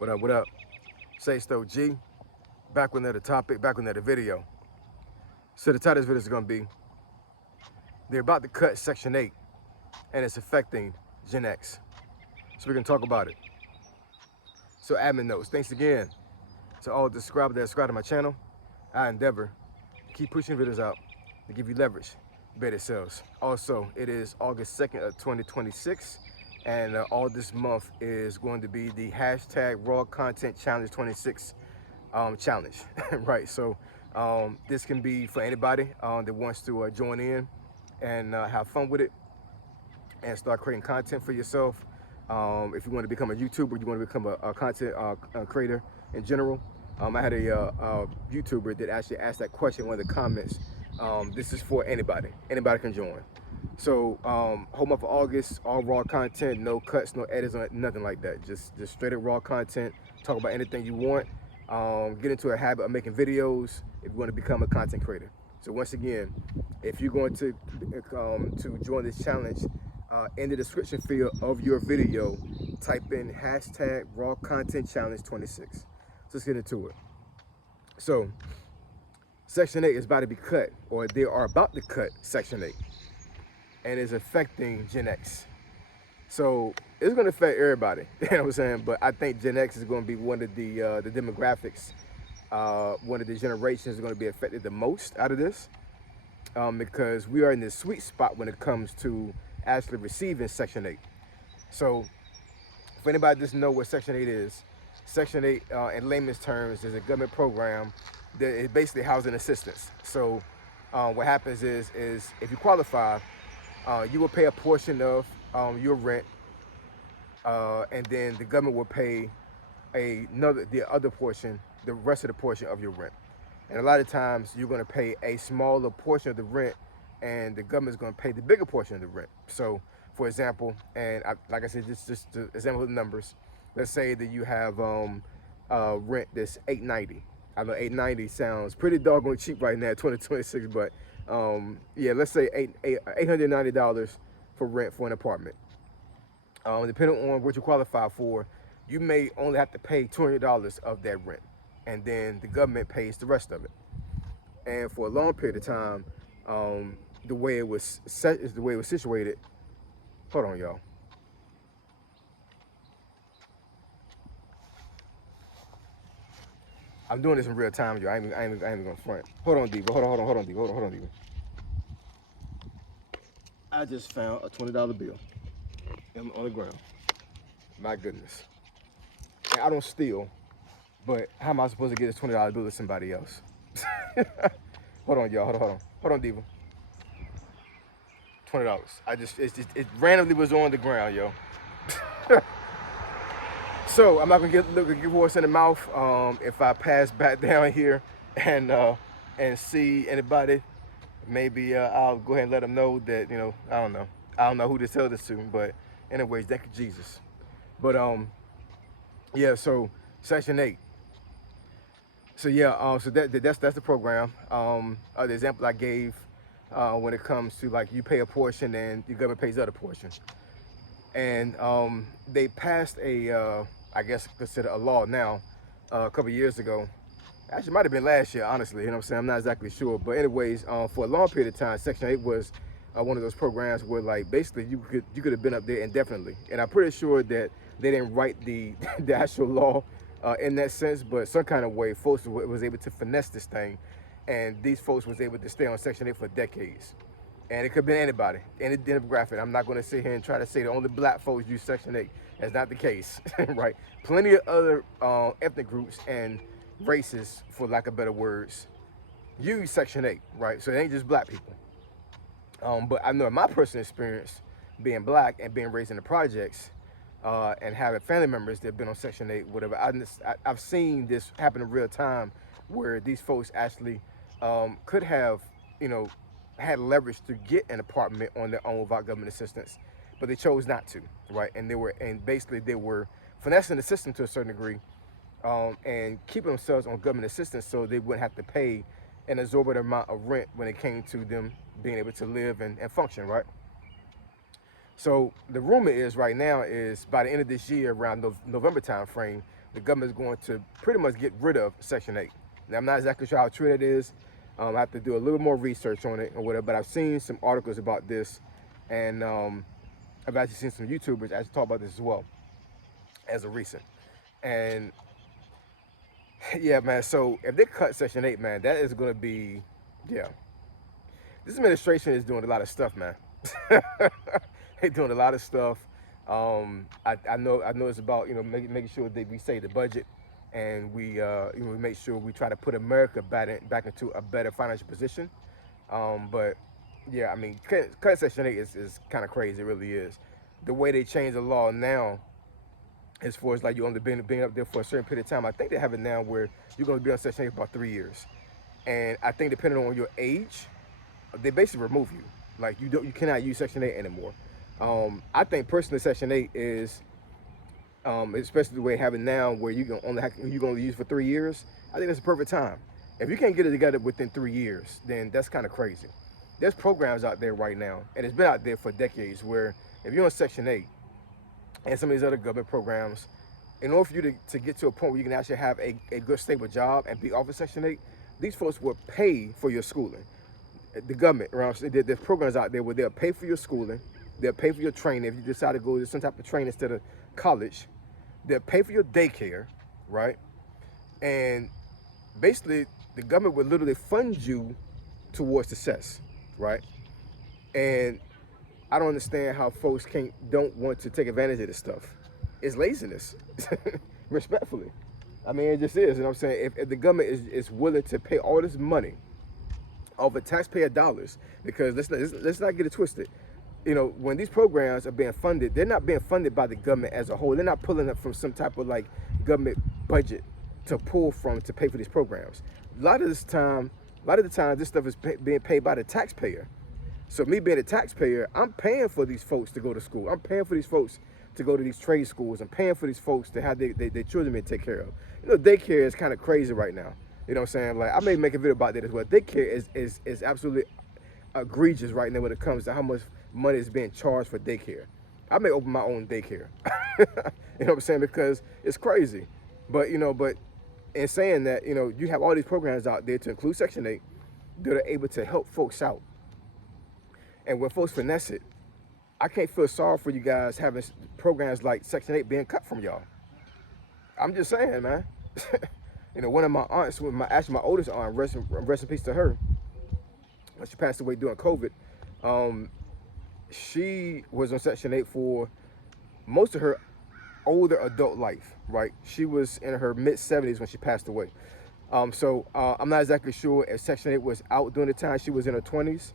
What up? Say Stow G. Back with another topic, back with another video. So the title of this video is going to be, they're about to cut Section 8 and it's affecting Gen X. So we're going to talk about it. So admin notes, thanks again to all the subscribers that subscribe to my channel. I endeavor to keep pushing videos out to give you leverage, better sales. Also, it is August 2nd of 2026. And all this month is going to be the hashtag Raw Content Challenge 26 challenge, right? So this can be for anybody that wants to join in and have fun with it and start creating content for yourself. If you want to become a YouTuber, you want to become a content creator in general. I had a YouTuber that actually asked that question in one of the comments. This is for anybody. Anybody can join. So whole month of August, all raw content, no cuts, no edits, nothing like that. Just straight up raw content. Talk about anything you want. Get into a habit of making videos if you want to become a content creator. So once again, if you're going to join this challenge, in the description field of your video, type in hashtag Raw Content Challenge 26. So let's get into it. So Section 8 is about to be cut, or they are about to cut Section 8, and is affecting Gen X. So it's going to affect everybody, you know what I'm saying? But I think Gen X is going to be one of the demographics, one of the generations is going to be affected the most out of this, because we are in the sweet spot when it comes to actually receiving Section 8. So for anybody that doesn't know what Section 8 is, Section 8 in layman's terms is a government program that is basically housing assistance. So what happens is if you qualify, you will pay a portion of your rent, and then the government will pay the other portion, the rest of the portion of your rent. And a lot of times you're going to pay a smaller portion of the rent, and the government is going to pay the bigger portion of the rent. So, for example, like I said, just to example the numbers. Let's say that you have rent that's $890. I know $890 sounds pretty doggone cheap right now, 2026, but yeah, let's say $890 for rent for an apartment. Depending on what you qualify for, you may only have to pay $200 of that rent, and then the government pays the rest of it. And for a long period of time, the way it was set is the way it was situated. Hold on, y'all. I'm doing this in real time, y'all. I ain't even gonna front. Hold on, Diva. Hold on, Diva. Hold on, Diva. I just found a $20 bill on the ground. My goodness. And I don't steal, but how am I supposed to get this $20 bill to somebody else? Hold on, y'all. Hold on, Diva. $20. It randomly was on the ground, yo. So I'm not gonna give horse in the mouth. If I pass back down here and see anybody, maybe I'll go ahead and let them know that, you know, I don't know who to tell this to, but anyways, thank you, Jesus. But yeah. So Section 8. So yeah. So that's the program. The example I gave. When it comes to, like, you pay a portion and the government pays the other portion. And they passed I guess considered a law now, a couple years ago. Actually, it might have been last year, honestly, you know what I'm saying? I'm not exactly sure. But anyways, for a long period of time, Section 8 was one of those programs where, like, basically you could have been up there indefinitely. And I'm pretty sure that they didn't write the actual law in that sense, but some kind of way folks was able to finesse this thing. And these folks was able to stay on Section 8 for decades. And it could have been anybody, any demographic. I'm not going to sit here and try to say that only black folks use Section 8. That's not the case, right? Plenty of other ethnic groups and races, for lack of better words, use Section 8, right? So it ain't just black people. But I know in my personal experience, being black and being raised in the projects, and having family members that have been on Section 8, whatever, I've seen this happen in real time, where these folks actually could have, you know, had leverage to get an apartment on their own without government assistance, but they chose not to, right? And basically they were finessing the system to a certain degree, and keeping themselves on government assistance so they wouldn't have to pay an exorbitant amount of rent when it came to them being able to live and function, right? So the rumor is right now is by the end of this year, around November time frame, the government is going to pretty much get rid of Section 8. Now, I'm not exactly sure how true that is. I have to do a little more research on it or whatever, but I've seen some articles about this, and I've actually seen some YouTubers actually talk about this as well as of recent. And yeah, man, so if they cut Section 8, man, that is going to be, yeah. This administration is doing a lot of stuff, man. They're doing a lot of stuff. I know it's about, making sure that we save the budget, and we we make sure we try to put America back into a better financial position. But yeah, I mean, cut Section 8 is kind of crazy. It really is. The way they change the law now, as far as like you only being up there for a certain period of time, I think they have it now where you're going to be on Section 8 for about 3 years, and I think depending on your age, they basically remove you. Like you cannot use Section 8 anymore. I think personally Section 8 is, especially the way they have it now, where you're gonna use for 3 years. I think that's a perfect time. If you can't get it together within 3 years, then that's kind of crazy. There's programs out there right now, and it's been out there for decades, where if you're on Section 8 and some of these other government programs, in order for you to get to a point where you can actually have a good stable job and be off of Section 8, these folks will pay for your schooling. The government, there's programs out there where they'll pay for your schooling, they'll pay for your training if you decide to go to some type of training instead of college, they'll pay for your daycare, right? And basically, the government will literally fund you towards success, right? And I don't understand how folks don't want to take advantage of this stuff. It's laziness, respectfully. I mean, it just is. You know what I'm saying? If the government is willing to pay all this money off of taxpayer dollars, because let's not get it twisted. When these programs are being funded, they're not being funded by the government as a whole. They're not pulling up from some type of like government budget to pull from to pay for these programs. A lot of the time, this stuff is being paid by the taxpayer. So me being a taxpayer, I'm paying for these folks to go to school. I'm paying for these folks to go to these trade schools. I'm paying for these folks to have their children being taken care of. Daycare is kind of crazy right now. You know what I'm saying? Like, I may make a video about that as well. Daycare is absolutely egregious right now when it comes to how much money is being charged for daycare. I may open my own daycare. You know what I'm saying? Because it's crazy. But in saying that, you have all these programs out there to include Section 8 that are able to help folks out. And when folks finesse it, I can't feel sorry for you guys having programs like Section 8 being cut from y'all. I'm just saying, man. One of my aunts, actually my oldest aunt, rest in peace to her, when she passed away during COVID, she was on Section 8 for most of her older adult life, right? She was in her mid-70s when she passed away. So I'm not exactly sure if Section 8 was out during the time she was in her 20s.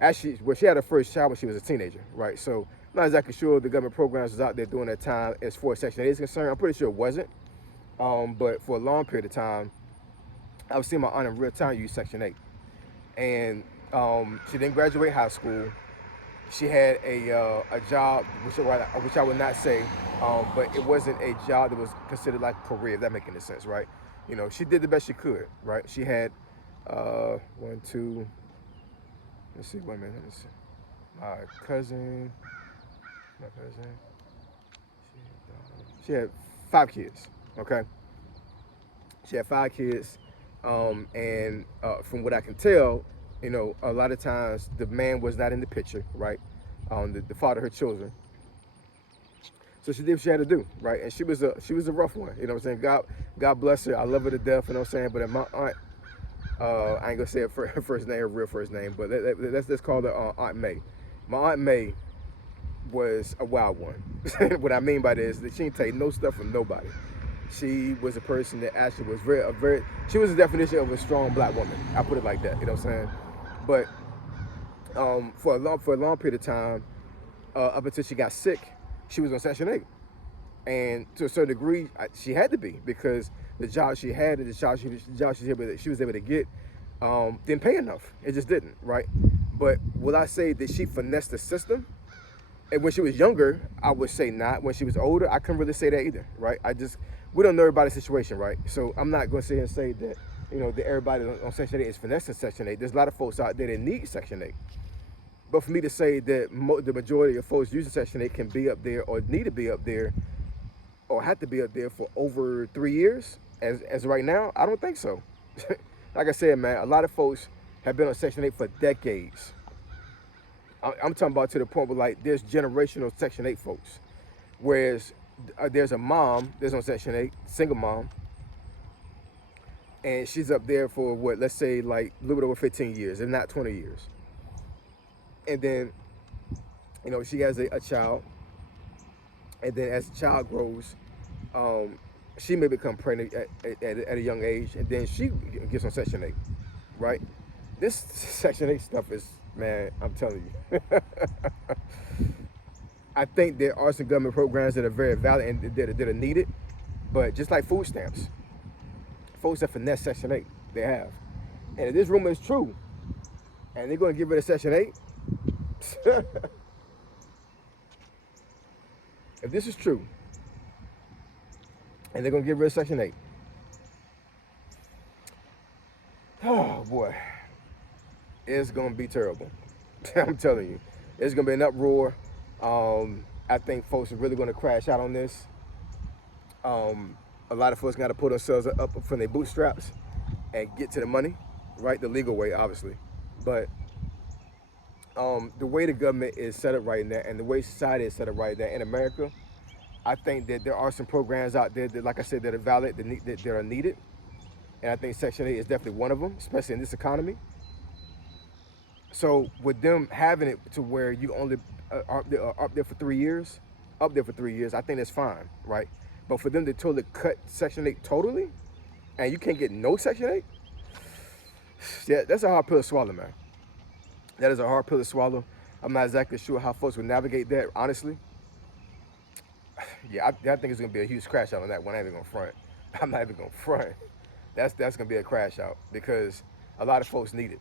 Actually, she had her first child when she was a teenager, right? So I'm not exactly sure the government programs was out there during that time as far as Section 8 is concerned. I'm pretty sure it wasn't. But for a long period of time, I was seeing my aunt in real time use Section 8. And she didn't graduate high school. She had a job, which I would not say, but it wasn't a job that was considered like a career, if that makes any sense, right? She did the best she could, right? She had let's see, wait a minute, let me see. My cousin, she had 5 kids, okay? She had 5 kids, and from what I can tell, a lot of times the man was not in the picture, right? The father of her children. So she did what she had to do, right? And she was a rough one, you know what I'm saying? God bless her. I love her to death, you know what I'm saying? But my aunt, I ain't gonna say her first name, her real first name, but let's call her Aunt May. My Aunt May was a wild one. What I mean by this is that she didn't take no stuff from nobody. She was a person that actually was she was the definition of a strong black woman. I put it like that, you know what I'm saying? But for a long period of time, up until she got sick, she was on Section 8. And to a certain degree, she had to be, because the job she had and the job she was able to get didn't pay enough. It just didn't, right? But will I say that she finessed the system? And when she was younger, I would say not. When she was older, I couldn't really say that either, right? We don't know everybody's situation, right? So I'm not going to sit here and say that, that everybody on Section 8 is finessing Section 8. There's a lot of folks out there that need Section 8. But for me to say that the majority of folks using Section 8 can be up there or need to be up there, or had to be up there for over 3 years. As of right now, I don't think so. Like I said, man, a lot of folks have been on Section 8 for decades. I'm talking about to the point where like there's generational Section 8 folks. Whereas there's a mom that's on Section 8, single mom, and she's up there for what, let's say like a little bit over 15 years, if not 20 years. And then, she has a child, and then as the child grows, she may become pregnant at a young age, and then she gets on Section 8, right? This Section 8 stuff is, man, I'm telling you. I think there are some government programs that are very valid and that are needed, but just like food stamps, folks that finesse Section 8, they have. And if this rumor is true, and they're going to get rid of Section 8, if this is true, and they're going to get rid of Section 8, oh boy, it's going to be terrible. I'm telling you, it's going to be an uproar. I think folks are really going to crash out on this. A lot of folks got to pull themselves up from their bootstraps and get to the money, right? The legal way, obviously. But the way the government is set up right now and the way society is set up right now in America, I think that there are some programs out there that, like I said, that are valid, that are needed. And I think Section 8 is definitely one of them, especially in this economy. So with them having it to where you only are up there for 3 years, I think that's fine, right? But for them to totally cut Section 8 totally, and you can't get no Section 8, yeah, that's a hard pill to swallow, man. That is a hard pill to swallow. I'm not exactly sure how folks would navigate that, honestly. Yeah, I think it's going to be a huge crash out on that one. I ain't even going to front. I'm not even going to front. That's going to be a crash out because a lot of folks need it.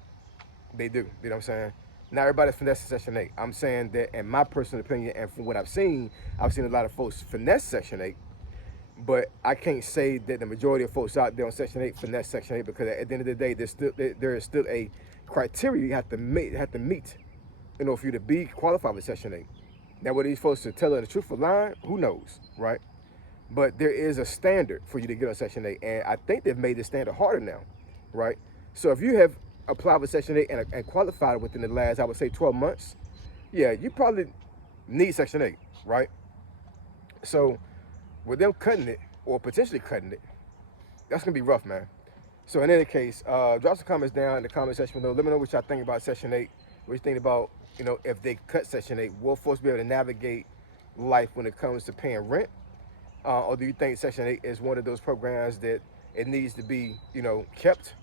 They do, you know what I'm saying? Not everybody's finessing Section 8. I'm saying that in my personal opinion and from what I've seen a lot of folks finesse Section 8. But I can't say that the majority of folks out there on Section 8 finesse Section 8 because at the end of the day, there is still a criteria you have to meet, for you to be qualified with Section 8. Now, whether these folks are telling the truth or lying, who knows, right? But there is a standard for you to get on Section 8, and I think they've made the standard harder now, right? So if you have applied for Section 8 and qualified within the last, I would say, 12 months, yeah, you probably need Section 8, right? So with them cutting it or potentially cutting it, that's going to be rough, man. So in any case, drop some comments down in the comment section below. Let me know what y'all think about Section 8. What you think about, if they cut Section 8, will folks be able to navigate life when it comes to paying rent? Or do you think Section 8 is one of those programs that it needs to be, kept,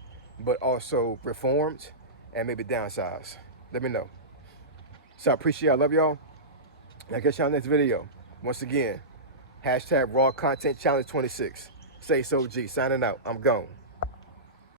but also reformed and maybe downsized? Let me know. So I appreciate y'all. Love y'all. I'll catch y'all next video. Once again, #Raw Content Challenge 26. Say so G. Signing out. I'm gone.